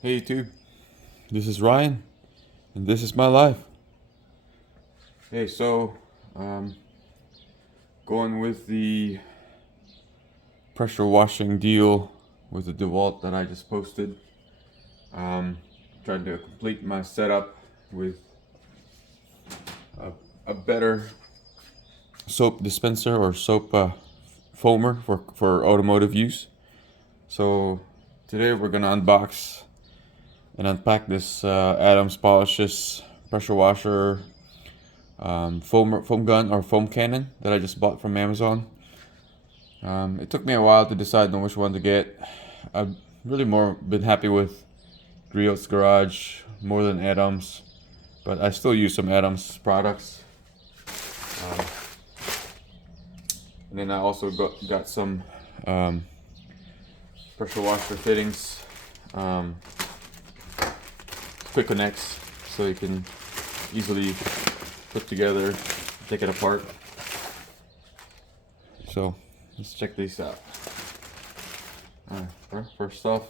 Hey YouTube, this is Ryan, and this is my life. Hey, um, going with the pressure washing deal with the DeWalt that I just posted. Trying to complete my setup with a better soap dispenser or soap foamer for automotive use. So today we're gonna unbox and unpack this Adams Polishes pressure washer foam gun or foam cannon that I just bought from Amazon. It took me a while to decide on which one to get. I've really more been happy with Griot's Garage more than Adams, but I still use some Adams products. Um, and then I also got some pressure washer fittings, quick connects, so you can easily put together, take it apart. So let's check these out. First off,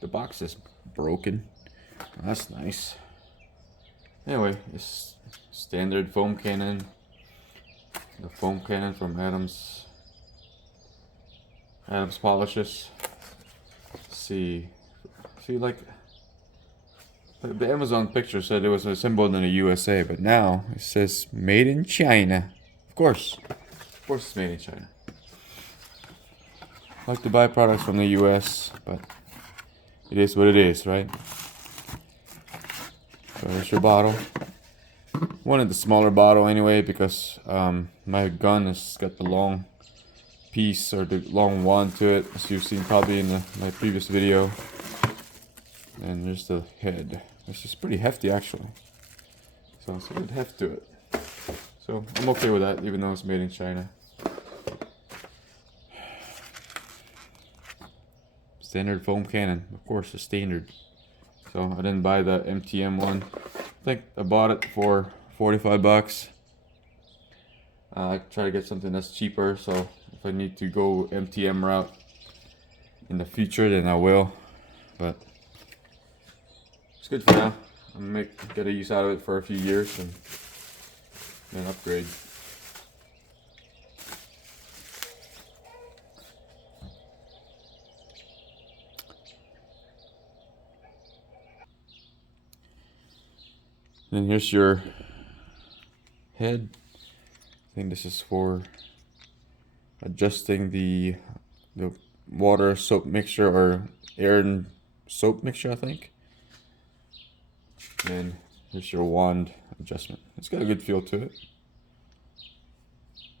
the box is broken. That's nice. Anyway, it's standard foam cannon. The foam cannon from Adams Polishes. See, like the Amazon picture said it was assembled in the USA, but now it says made in China. Of course it's made in China. I like to buy products from the US, but it is what it is, right? So there's your bottle. Wanted the smaller bottle anyway because my gun has got the long piece or the long wand to it, as you've seen probably in my previous video. And there's the head. This is pretty hefty actually. So it's a good heft to it. So I'm okay with that, even though it's made in China. Standard foam cannon, of course, it's standard. So I didn't buy the MTM one. I think I bought it for 45 bucks. I try to get something that's cheaper, so if I need to go MTM route in the future, then I will. But it's good for now. I'm gonna get a use out of it for a few years and then upgrade. Then here's your head. I think this is for adjusting the water soap mixture or air and soap mixture, I think. And here's your wand adjustment. It's got a good feel to it.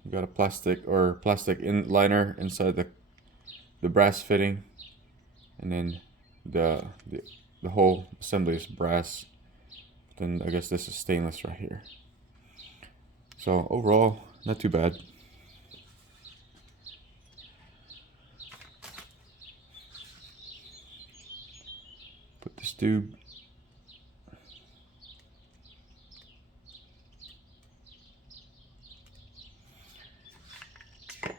You got a plastic liner inside the brass fitting, and then the whole assembly is brass. Then I guess this is stainless right here. So overall, not too bad. Put this tube.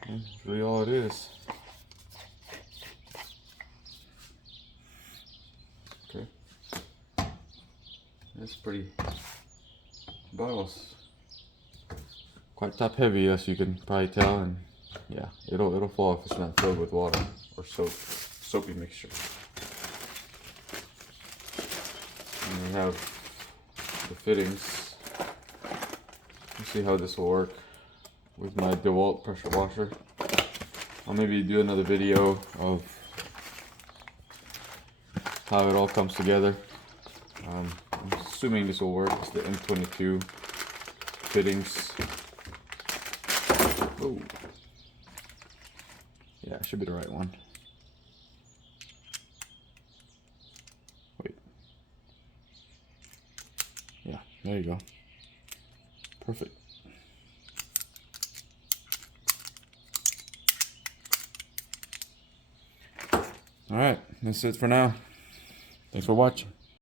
That's really all it is. Okay. That's pretty. Bottle's quite top heavy, as you can probably tell, and yeah, it'll fall if it's not filled with water or soapy mixture. And we have the fittings. Let's see how this will work with my DeWalt pressure washer. I'll maybe do another video of how it all comes together. I'm assuming this will work. It's the M22 fittings. Oh, yeah, it should be the right one. Wait. Yeah, there you go. Perfect. Alright, that's it for now. Thanks for watching.